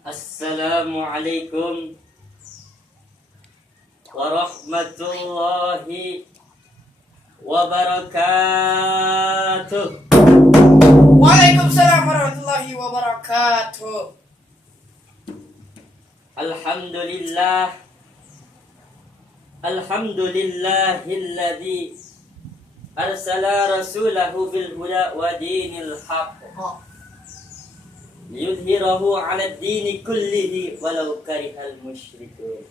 Assalamualaikum warahmatullahi wabarakatuh. Waalaikumsalam warahmatullahi wabarakatuh. Alhamdulillah. Alhamdulillahilladzi arsala rasulahu bil huda wa dinil haqq liyudhhirahu 'ala ad-dini kullihi walau karihal musyrikun.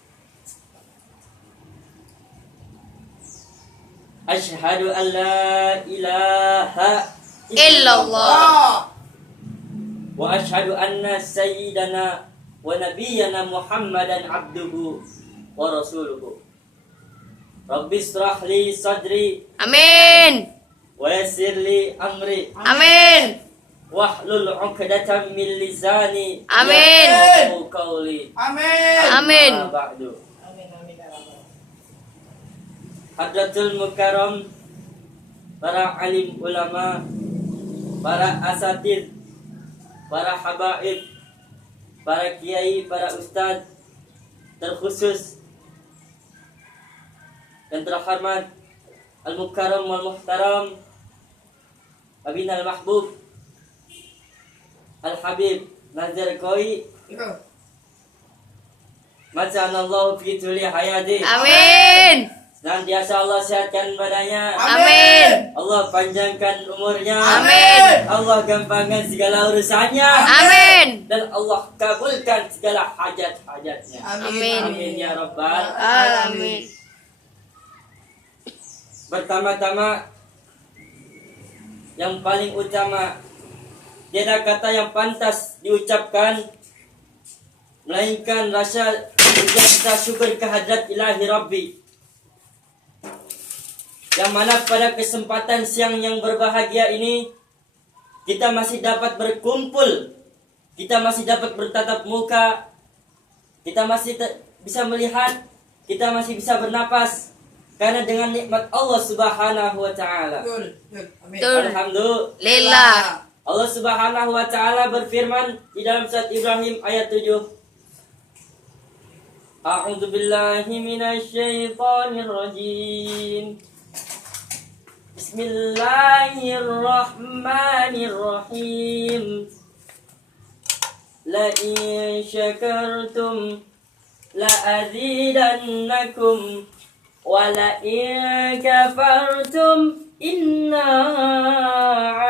Asyhadu an la ilaha Illallah. wa asyhadu anna sayyidana wa nabiyyana Muhammadan abduhu wa rasuluhu. Rabbi israh li sadri Amin. wa yassir li amri Amin. wahlul 'uqdatam min lisani Amin. yafqahu qawli. Amin. Amin. Amma ba'du. Amin amin ya rabbal. Hadratul Mukarram, para alim ulama, para asatid, para habaib, para kiai, para ustadz, terkhusus dan terhormat Al-Mukarram wal Muhtaram Abina Al-Mahbub Al-Habib Nazir Koi, Masyaallah fi tuli hayati. Amin. Senantiasa Allah sehatkan badannya. Amin. Allah panjangkan umurnya. Amin. Allah gampangkan segala urusannya. Amin. Dan Allah kabulkan segala hajat-hajatnya. Amin. Amin ya Rabbal. Amin. Pertama-tama, yang paling utama, tiada kata yang pantas diucapkan melainkan rasa kita syukur kehadrat ilahi Rabbi, yang mana pada kesempatan siang yang berbahagia ini kita masih dapat berkumpul, kita masih dapat bertatap muka, kita masih bisa melihat, kita masih bisa bernapas karena dengan nikmat Allah Subhanahu wa taala. Amin. Alhamdulillah. Allah Subhanahu wa taala berfirman di dalam surat Ibrahim ayat 7. A'udzu billahi minasy syaithanir rajim. Bismillahirrahmanirrahim. La in syakartum la azidannakum wa la in kafartum inna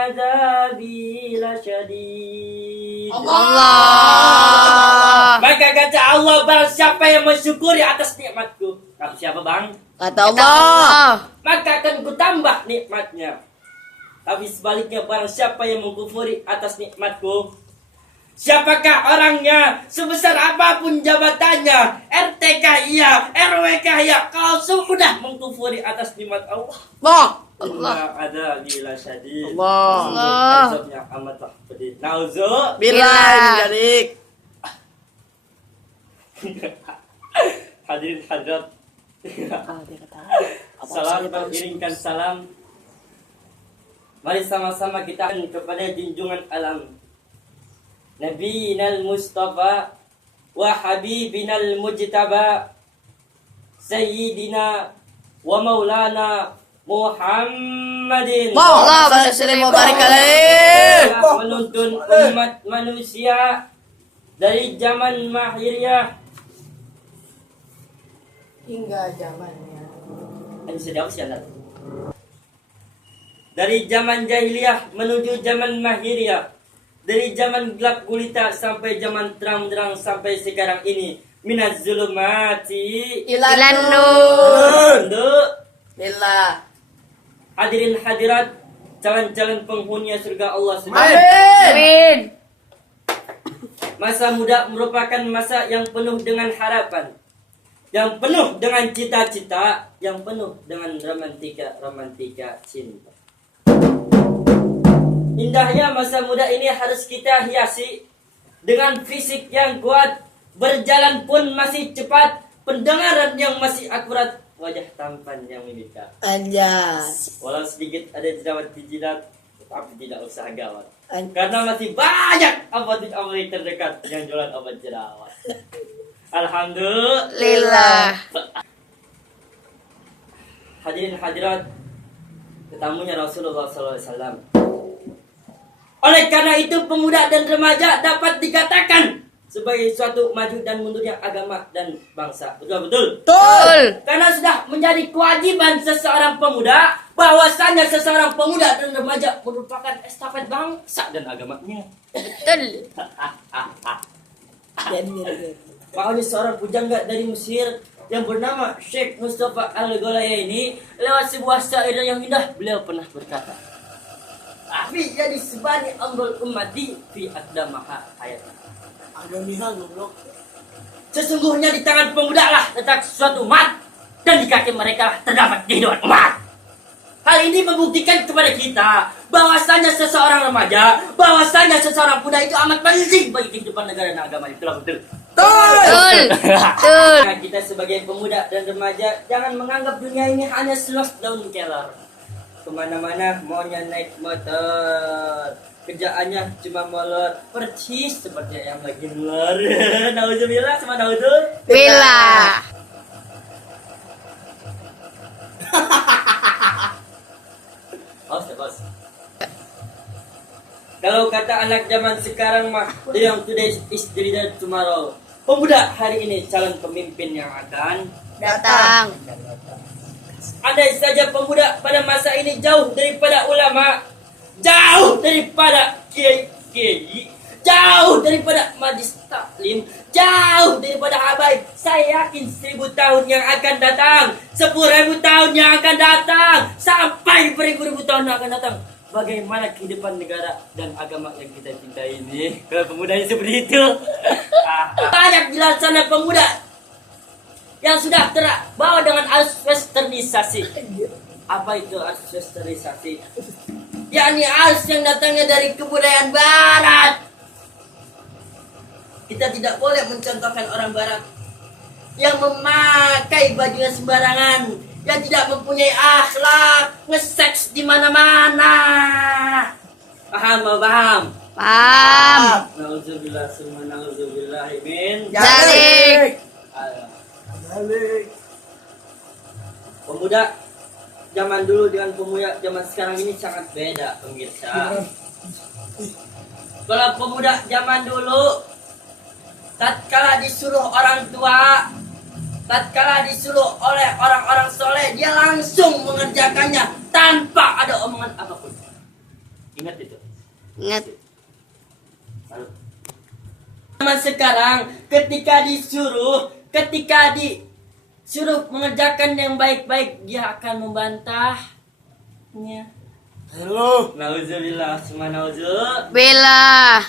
adabi lasyadid. Allah. Maka kata Allah, barang siapa yang mensyukuri atas nikmatku, kata siapa bang? Kata Allah. Maka akan kutambah nikmatnya. Tapi sebaliknya, barang siapa yang mengkufuri atas nikmatku, siapakah orangnya, sebesar apapun jabatannya, RT kaya, RW kaya, kau sudah mengkufuri atas nikmat Allah. Allah ada bila syadid. Allah. Azabnya amatlah pedih. Nauzu Bila. hadirin hadirat. Salam beriringkan salam. Mari sama-sama kita kepada junjungan alam Nabiyinal Mustafa wa Habibinal Mujtaba Sayyidina wa Maulana Muhammadin. Allah sallallahu barik alaih. Menuntun umat manusia dari zaman mahiriyah Hingga zamannya. ini sedang sialan. Dari zaman jahiliyah menuju zaman mahiriyah, dari zaman gelap gulita sampai zaman terang-terang sampai sekarang ini. Minaz zulumati Ilan nur. Billah. Hadirin hadirat, calon-calon penghuni surga Allah Subhanahu. Amin. Masa muda merupakan masa yang penuh dengan harapan, yang penuh dengan cita-cita, yang penuh dengan romantika cinta. Indahnya masa muda ini harus kita hiasi dengan fisik yang kuat, berjalan pun masih cepat, pendengaran yang masih akurat, wajah tampan yang memikat. Anjas. Walau sedikit ada jerawat di jidat, tapi tidak usah gawat. Karena masih banyak apotek terdekat yang jualan obat jerawat. Alhamdulillah. Lillah. Hadirin hadirat, tetamunya Rasulullah SAW. Oleh karena itu pemuda dan remaja dapat dikatakan sebagai suatu maju dan mundurnya agama dan bangsa. Betul-betul. Betul. Karena sudah menjadi kewajiban seseorang pemuda, bahwasanya seseorang pemuda dan remaja merupakan estafet bangsa dan agamanya. Betul. Makanya seorang pujangga dari Mesir yang bernama Syekh Mustafa Al-Ghalaya ini lewat sebuah syair yang indah beliau pernah berkata, "Tapi jadi sebani amrul ummati fi aqdamaha hayat." Agamihan goblok. Sesungguhnya di tangan pemuda lah letak suatu umat dan di kaki mereka lah terdapat kehidupan umat. Hal ini membuktikan kepada kita bahwasanya seseorang remaja, bahwasanya seseorang pemuda itu amat penting bagi kehidupan negara dan agama. Itulah betul. Betul. Betul. Nah, kita sebagai pemuda dan remaja jangan menganggap dunia ini hanya seluas daun kelor. Kemana-mana maunya naik motor, kerjaannya cuma molor, percis seperti yang lagi molor. Nauzubillah sama nauzul. Billah. Bos. Kalau kata anak zaman sekarang mah, the young today is the leader tomorrow. Pemuda hari ini calon pemimpin yang akan Datang. andai saja pemuda pada masa ini jauh daripada ulama, jauh daripada kiai, jauh daripada majlis taklim, jauh daripada habaib, saya yakin 1000 tahun yang akan datang, 10.000 tahun yang akan datang, sampai beribu-ribu tahun yang akan datang, bagaimana kehidupan negara dan agama yang kita cintai ini kalau pemudanya seperti itu. Banyak di luar sana pemuda yang sudah terbawa dengan arus westernisasi. Apa itu arus westernisasi? Yakni arus yang datangnya dari kebudayaan barat. Kita tidak boleh mencontohkan orang barat yang memakai bajunya sembarangan, yang tidak mempunyai akhlak, nge-seks di mana-mana. Paham? Paham. Nauzubillah summa nauzubillah min Zalik. Pemuda zaman dulu dengan pemuda zaman sekarang ini sangat beda, pemirsa. Kalau pemuda zaman dulu tatkala disuruh orang tua, tatkala disuruh oleh orang-orang soleh, dia langsung mengerjakannya tanpa ada omongan apapun. Ingat itu. Ingat. Zaman sekarang ketika disuruh mengerjakan yang baik-baik, dia akan membantahnya. Halo. Nauzubillah summa nauzul. Billah.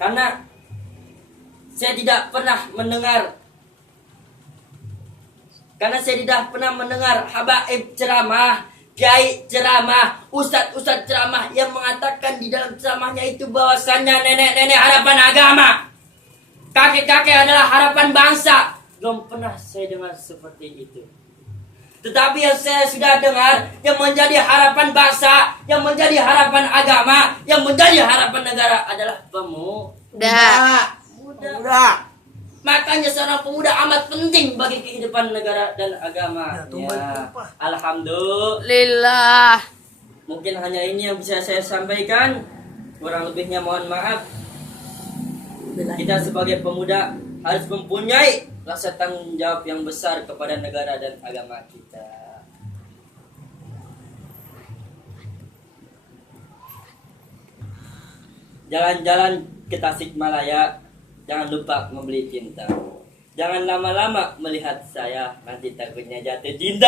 Karena saya tidak pernah mendengar habaib ceramah, kiai ceramah, ustadz ceramah yang mengatakan di dalam ceramahnya itu bahwasannya nenek-nenek harapan agama, kakek-kakek adalah harapan bangsa. Belum pernah saya dengar seperti itu. Tetapi yang saya sudah dengar, yang menjadi harapan bangsa, yang menjadi harapan agama, yang menjadi harapan negara adalah pemuda. Makanya seorang pemuda amat penting bagi kehidupan negara dan agama. Lillah. Mungkin hanya ini yang bisa saya sampaikan. Kurang lebihnya mohon maaf. Kita sebagai pemuda harus mempunyai rasa tanggung jawab yang besar kepada negara dan agama kita. Jalan-jalan ke Tasikmalaya, jangan lupa membeli tinta. Jangan lama-lama melihat saya, nanti takutnya jatuh cinta.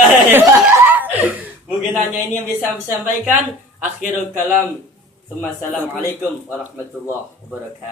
Mungkin hanya ini yang bisa saya sampaikan. Akhirul kalam. Assalamualaikum warahmatullahi wabarakatuh.